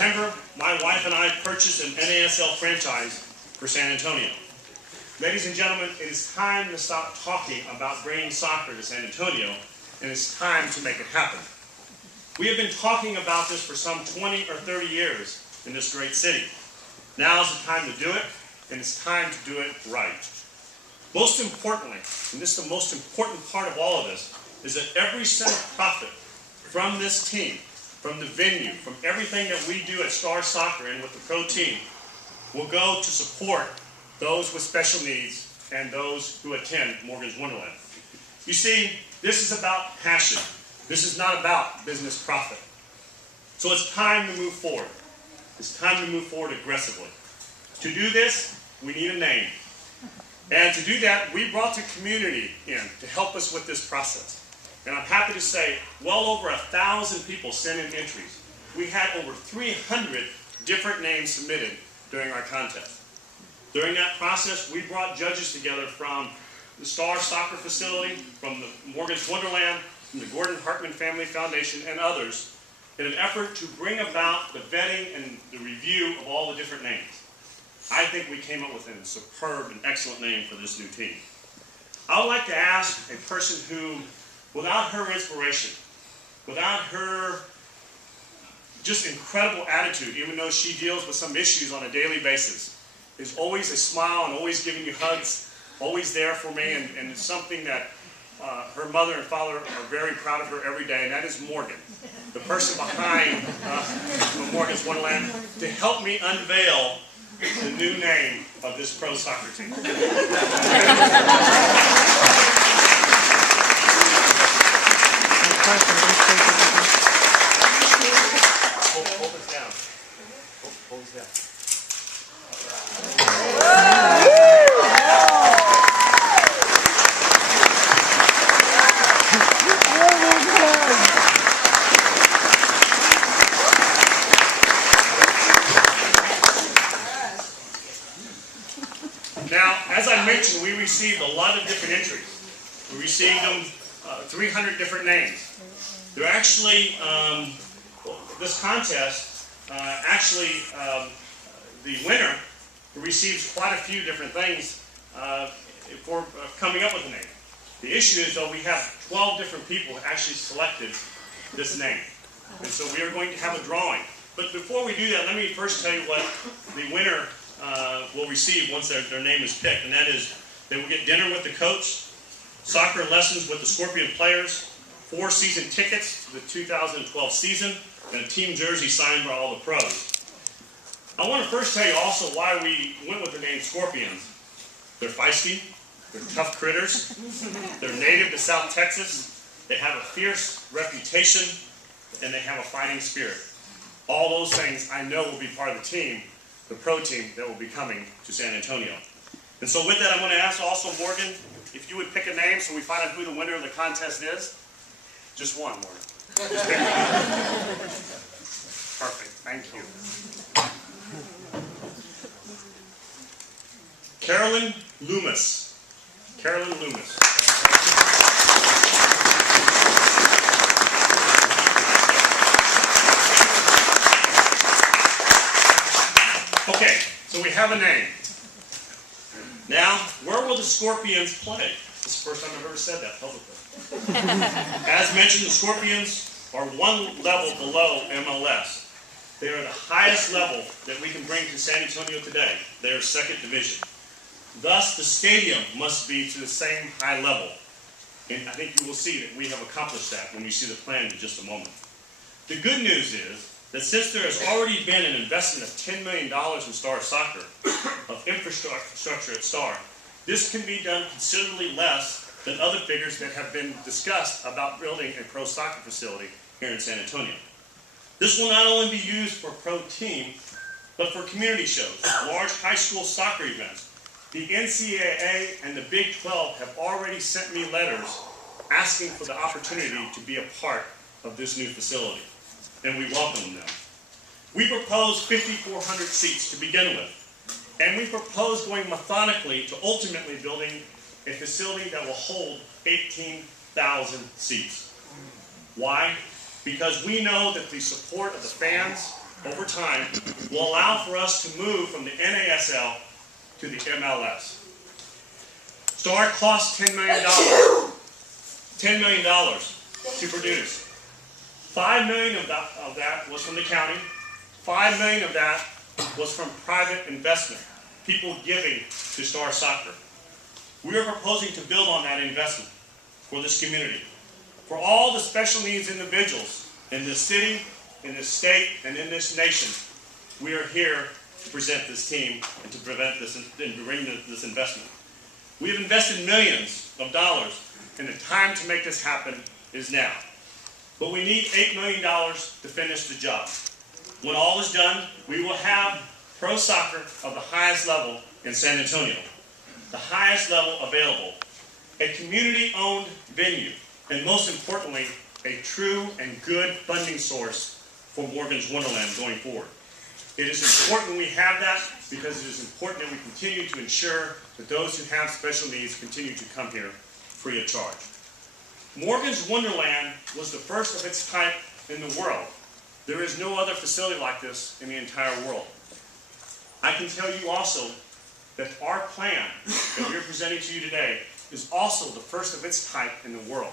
September, my wife and I purchased an NASL franchise for San Antonio. Ladies and gentlemen, it is time to stop talking about bringing soccer to San Antonio, and it's time to make it happen. We have been talking about this for some 20 or 30 years in this great city. Now is the time to do it, and it's time to do it right. Most importantly, and this is the most important part of all of this, is that every cent of profit from this team, from the venue, from everything that we do at Star Soccer and with the pro team, will go to support those with special needs and those who attend Morgan's Wonderland. You see, this is about passion. This is not about business profit. So it's time to move forward. It's time to move forward aggressively. To do this, we need a name. And to do that, we brought the community in to help us with this process. And I'm happy to say, well over 1,000 people sent in entries. We had over 300 different names submitted during our contest. During that process, we brought judges together from the Star Soccer Facility, from the Morgan's Wonderland, from the Gordon Hartman Family Foundation, and others, in an effort to bring about the vetting and the review of all the different names. I think we came up with a superb and excellent name for this new team. I would like to ask a person who, without her inspiration, without her just incredible attitude, even though she deals with some issues on a daily basis, is always a smile and always giving you hugs, always there for me, and it's something that her mother and father are very proud of her every day, and that is Morgan, the person behind Morgan's Wonderland, to help me unveil the new name of this pro soccer team. Hold this down. Hold this down. Now, as I mentioned, we received a lot of different entries. We received 300 different names. They're actually, this contest, the winner receives quite a few different things for coming up with a name. The issue is, though, we have 12 different people who actually selected this name. And so we are going to have a drawing. But before we do that, let me first tell you what the winner will receive once their name is picked, and that is they will get dinner with the coach, soccer lessons with the Scorpion players, 4 season tickets to the 2012 season, and a team jersey signed by all the pros. I want to first tell you also why we went with the name Scorpions. They're feisty, they're tough critters, they're native to South Texas, they have a fierce reputation, and they have a fighting spirit. All those things I know will be part of the team, the pro team that will be coming to San Antonio. And so with that, I'm going to ask also Morgan, if you would pick a name so we find out who the winner of the contest is. Just one, Morgan. Just pick one. Perfect, thank you. Carolyn Loomis. Carolyn Loomis. Okay, so we have a name. Now, where will the Scorpions play? This is the first time I've ever said that publicly. As mentioned, the Scorpions are one level below MLS. They are the highest level that we can bring to San Antonio today. They are second division. Thus, the stadium must be to the same high level. And I think you will see that we have accomplished that when you see the plan in just a moment. The good news is that since there has already been an investment of $10 million in Star Soccer, of infrastructure at Star, this can be done considerably less than other figures that have been discussed about building a pro soccer facility here in San Antonio. This will not only be used for pro team, but for community shows, large high school soccer events. The NCAA and the Big 12 have already sent me letters asking for the opportunity to be a part of this new facility, and we welcome them. We propose 5,400 seats to begin with, and we propose going methodically to ultimately building a facility that will hold 18,000 seats. Why? Because we know that the support of the fans, over time will allow for us to move from the NASL to the MLS. STAR cost $10 million. $10 million to produce. $5 million of that was from the county. $5 million of that was from private investment, people giving to STAR Soccer. We are proposing to build on that investment for this community, for all the special needs individuals in this city, in this state, and in this nation. We are here to present this team and to bring this investment. We have invested millions of dollars, and the time to make this happen is now. But we need $8 million to finish the job. When all is done, we will have pro soccer of the highest level in San Antonio, the highest level available, a community-owned venue, and most importantly, a true and good funding source for Morgan's Wonderland going forward. It is important we have that because it is important that we continue to ensure that those who have special needs continue to come here free of charge. Morgan's Wonderland was the first of its type in the world. There is no other facility like this in the entire world. I can tell you also that our plan that we are presenting to you today is also the first of its type in the world,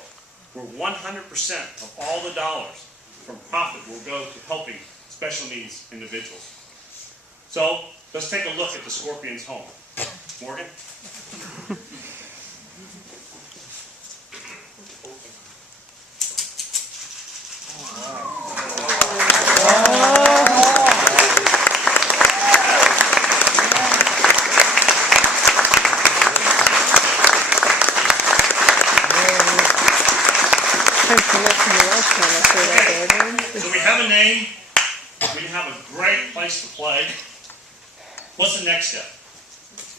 where 100% of all the dollars from profit will go to helping special needs individuals. So let's take a look at the Scorpions' home. Morgan? So we have a name, we have a great place to play. What's the next step?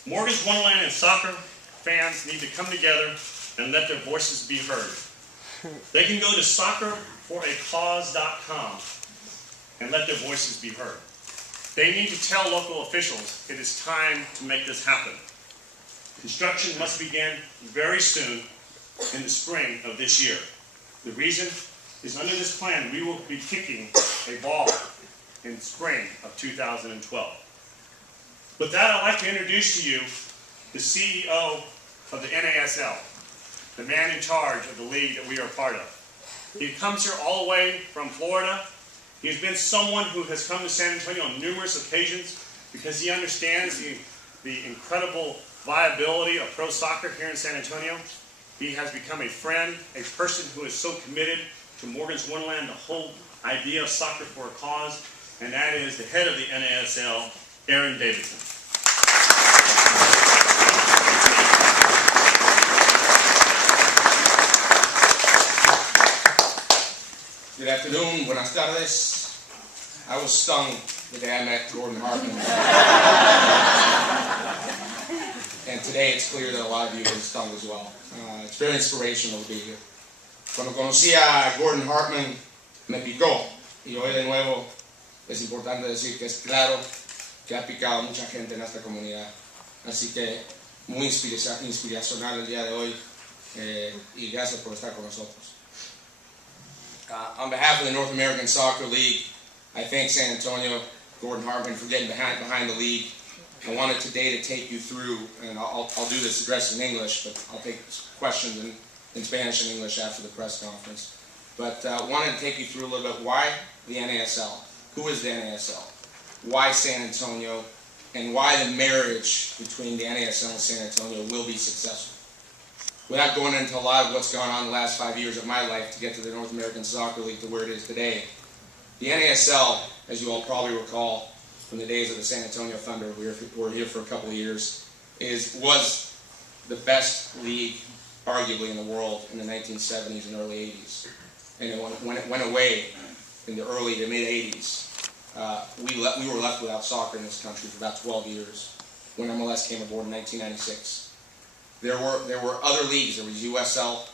Morgan's Wonderland and soccer fans need to come together and let their voices be heard. They can go to soccerforacause.com and let their voices be heard. They need to tell local officials it is time to make this happen. Construction must begin very soon in the spring of this year. The reason is under this plan we will be kicking a ball in spring of 2012. With that, I'd like to introduce to you the CEO of the NASL, the man in charge of the league that we are part of. He comes here all the way from Florida. He has been someone who has come to San Antonio on numerous occasions because he understands the incredible viability of pro soccer here in San Antonio. He has become a friend, a person who is so committed to Morgan's Wonderland, the whole idea of soccer for a cause, and that is the head of the NASL, Aaron Davidson. Good afternoon, buenas tardes. I was stung the day I met Gordon Hartman. And today it's clear that a lot of you have been stung as well. It's very inspirational to be here. Cuando conocí a Gordon Hartman, me picó. Y hoy de nuevo es importante decir que es claro que ha picado a mucha gente en esta comunidad. Así que muy inspiracional el día de hoy y gracias por estar con nosotros. On behalf of the North American Soccer League, I thank San Antonio, Gordon Hartman, for getting behind the league. I wanted today to take you through, and I'll do this addressed in English, but I'll take questions in Spanish and English after the press conference. But I wanted to take you through a little bit why the NASL, who is the NASL, why San Antonio, and why the marriage between the NASL and San Antonio will be successful. Without going into a lot of what's gone on the last 5 years of my life to get to the North American Soccer League to where it is today, the NASL, as you all probably recall from the days of the San Antonio Thunder, we were here for a couple of years, was the best league arguably in the world in the 1970s and early 80s. And when it went away in the early to mid-80s, we were left without soccer in this country for about 12 years when MLS came aboard in 1996. There were other leagues. There was USL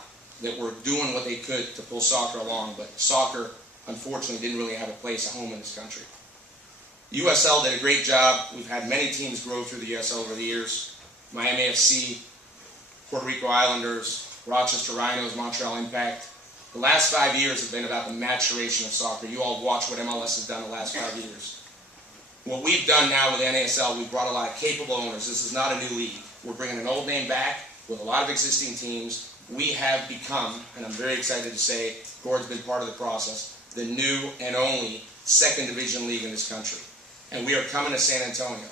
that were doing what they could to pull soccer along, but soccer, unfortunately, didn't really have a place, a home in this country. USL did a great job. We've had many teams grow through the USL over the years. Miami FC, Puerto Rico Islanders, Rochester Rhinos, Montreal Impact. The last 5 years have been about the maturation of soccer. You all watch what MLS has done the last 5 years. What we've done now with NASL, we've brought a lot of capable owners. This is not a new league. We're bringing an old name back with a lot of existing teams. We have become, and I'm very excited to say, Gord's been part of the process, the new and only second division league in this country. And we are coming to San Antonio.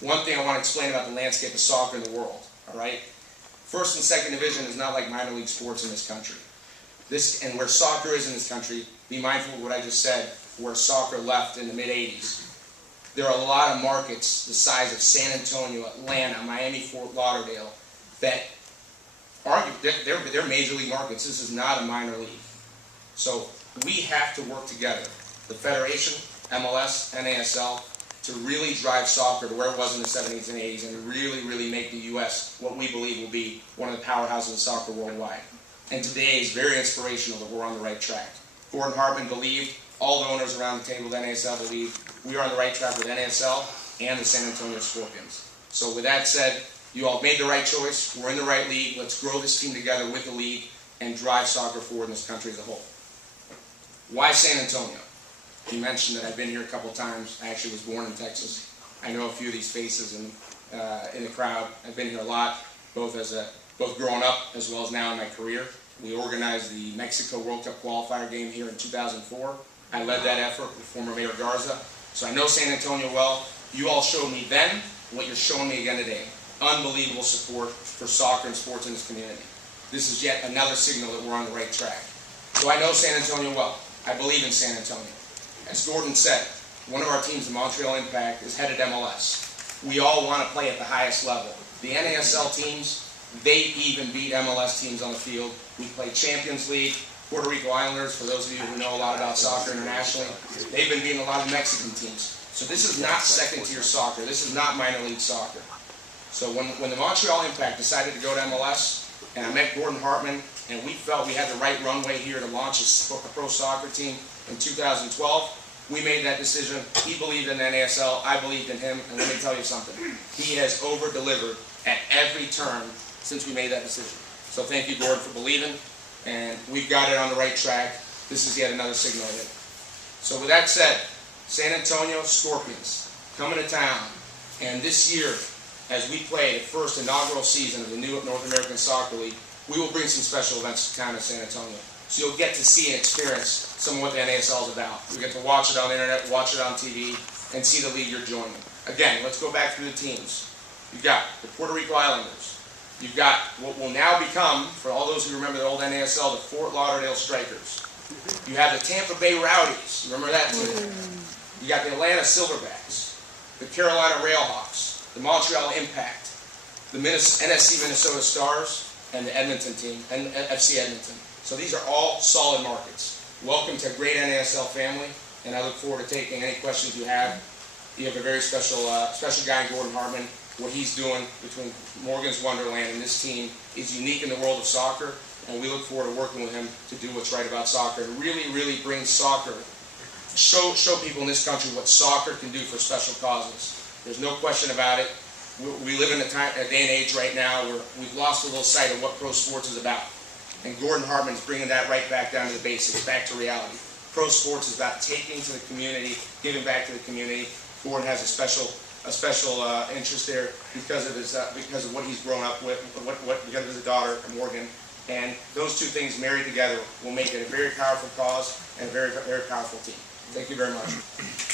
One thing I want to explain about the landscape of soccer in the world, all right? First and second division is not like minor league sports in this country. And where soccer is in this country, be mindful of what I just said, where soccer left in the mid-'80s. There are a lot of markets the size of San Antonio, Atlanta, Miami, Fort Lauderdale, that they're major league markets. This is not a minor league. So we have to work together, the Federation, MLS, NASL, to really drive soccer to where it was in the 70s and 80s and really, really make the U.S. what we believe will be one of the powerhouses of soccer worldwide. And today is very inspirational that we're on the right track. Gordon Hartman believed, all the owners around the table at NASL believe, we are on the right track with NASL and the San Antonio Scorpions. So with that said, you all made the right choice. We're in the right league. Let's grow this team together with the league and drive soccer forward in this country as a whole. Why San Antonio? You mentioned that I've been here a couple times. I actually was born in Texas. I know a few of these faces in the crowd. I've been here a lot, both growing up as well as now in my career. We organized the Mexico World Cup qualifier game here in 2004. I led that effort with former Mayor Garza. So I know San Antonio well. You all showed me then what you're showing me again today. Unbelievable support for soccer and sports in this community. This is yet another signal that we're on the right track. So I know San Antonio well. I believe in San Antonio. As Gordon said, one of our teams, the Montreal Impact, is headed MLS. We all want to play at the highest level. The NASL teams, they even beat MLS teams on the field. We play Champions League. Puerto Rico Islanders, for those of you who know a lot about soccer internationally, they've been beating a lot of Mexican teams. So this is not second-tier soccer. This is not minor league soccer. So when the Montreal Impact decided to go to MLS, and I met Gordon Hartman, and we felt we had the right runway here to launch a pro soccer team in 2012, we made that decision. He believed in NASL. I believed in him. And let me tell you something. He has over-delivered at every turn since we made that decision. So thank you, Gordon, for believing. And we've got it on the right track. This is yet another signal of it. So with that said, San Antonio Scorpions coming to town. And this year, as we play the first inaugural season of the new North American Soccer League, we will bring some special events to town in San Antonio. So you'll get to see and experience some of what the NASL is about. You get to watch it on the internet, watch it on TV, and see the league you're joining. Again, let's go back through the teams. You've got the Puerto Rico Islanders. You've got what will now become, for all those who remember the old NASL, the Fort Lauderdale Strikers. You have the Tampa Bay Rowdies. Remember that team? You got the Atlanta Silverbacks, the Carolina Railhawks, the Montreal Impact, the NSC Minnesota Stars, and the Edmonton team, and FC Edmonton. So these are all solid markets. Welcome to a great NASL family, and I look forward to taking any questions you have. You have a very special guy in Gordon Hartman. What he's doing between Morgan's Wonderland and this team is unique in the world of soccer, and we look forward to working with him to do what's right about soccer and really, really bring soccer, show people in this country what soccer can do for special causes. There's no question about it. We live in a day and age right now where we've lost a little sight of what pro sports is about. And Gordon Hartman's bringing that right back down to the basics, back to reality. Pro sports is about taking to the community, giving back to the community. Gordon has a special interest there because of what he's grown up with, because of his daughter Morgan, and those two things married together will make it a very powerful cause and a very, very powerful team. Thank you very much.